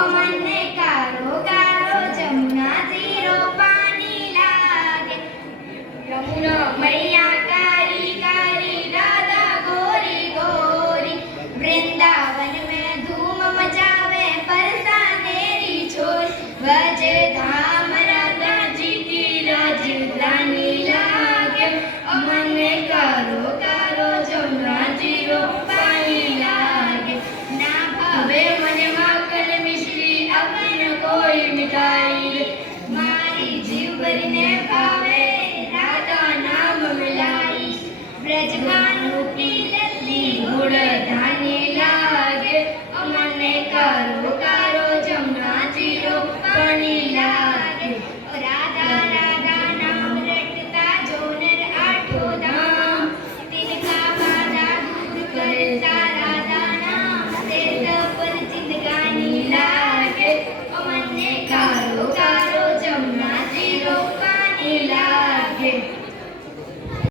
અમને કારો કારો જમુના જીરો પાણી લાગે યમુના મૈયા કારી કારી રાધા गोरी गोरी वृंदावन में धूम मचावे बरसानेरी छोर बजे धाम राधा जी की राजधानी लागे अमने कारो कारो जमुना जीरो पानी लागे ना भावे मने माखन मिश्री अपन कोई मिठाई मारी जीव भरीने भावे राधा नाम मिलाई ब्रजगानु की लल्ली गुड़ धानी लागे अमने कारो कारो जमुना जीरो पानी लागे राधा राधा नाम रटता जोनर आठो धाम तिनका बाधा दूर करता राधा नाम से पर जिंदगानी लागे अमने कारो कारो जमुना जीरो पानी लागे।